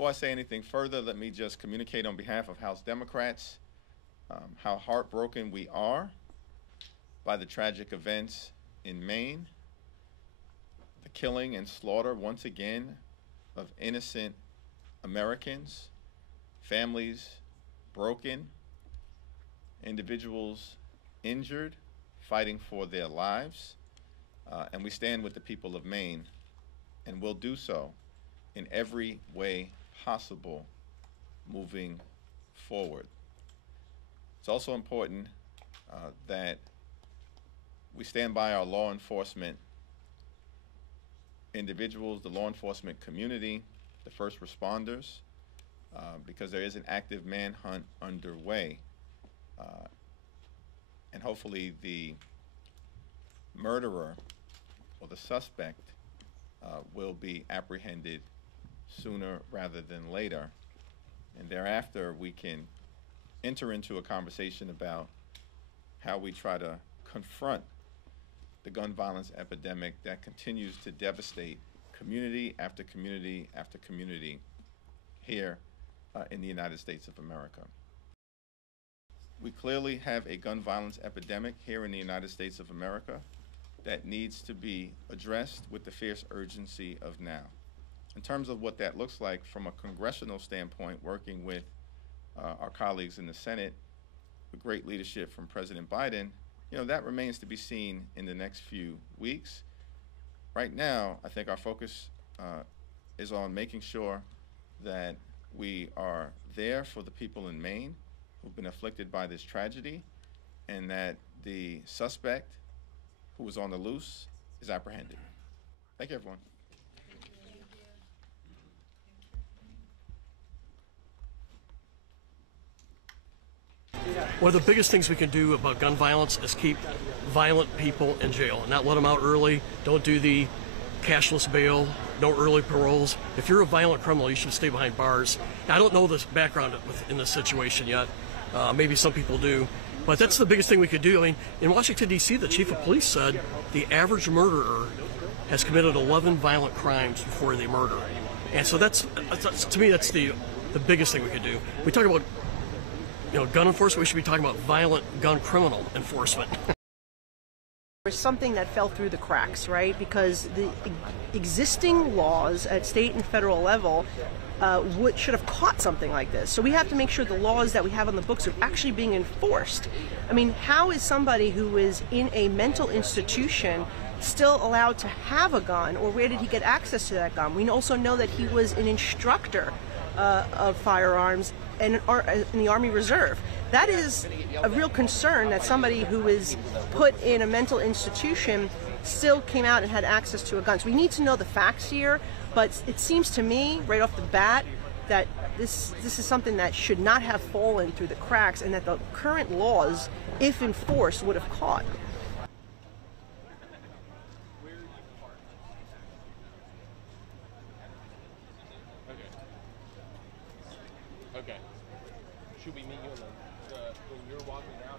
Before I say anything further, let me just communicate on behalf of House Democrats how heartbroken we are by the tragic events in Maine, the killing and slaughter, once again, of innocent Americans, families broken, individuals injured, fighting for their lives, and we stand with the people of Maine, and will do so in every way possible moving forward. It's also important that we stand by our law enforcement individuals, the law enforcement community, the first responders, because there is an active manhunt underway. And hopefully the murderer or the suspect will be apprehended sooner rather than later. And thereafter, we can enter into a conversation about how we try to confront the gun violence epidemic that continues to devastate community after community after community here in the United States of America. We clearly have a gun violence epidemic here in the United States of America that needs to be addressed with the fierce urgency of now. In terms of what that looks like from a congressional standpoint, working with our colleagues in the Senate, with great leadership from President Biden, that remains to be seen in the next few weeks. Right now, I think our focus is on making sure that we are there for the people in Maine who've been afflicted by this tragedy, and that the suspect who was on the loose is apprehended. Thank you, everyone. One of the biggest things we can do about gun violence is keep violent people in jail and not let them out early. Don't do the cashless bail, no early paroles. If you're a violent criminal, you should stay behind bars. Now, I don't know the background in this situation yet. Maybe some people do. But that's the biggest thing we could do. I mean, in Washington, D.C., the chief of police said the average murderer has committed 11 violent crimes before they murder. And so that's to me, that's the biggest thing we could do. We talk about gun enforcement, we should be talking about violent gun criminal enforcement. There's something that fell through the cracks, right? Because the existing laws at state and federal level should have caught something like this. So we have to make sure the laws that we have on the books are actually being enforced. I mean, how is somebody who is in a mental institution still allowed to have a gun, or where did he get access to that gun? We also know that he was an instructor of firearms in the Army Reserve. That is a real concern, that somebody who is put in a mental institution still came out and had access to a gun. So we need to know the facts here, but it seems to me right off the bat that this is something that should not have fallen through the cracks, and that the current laws, if enforced, would have caught. Okay. Should we meet you when you're walking out?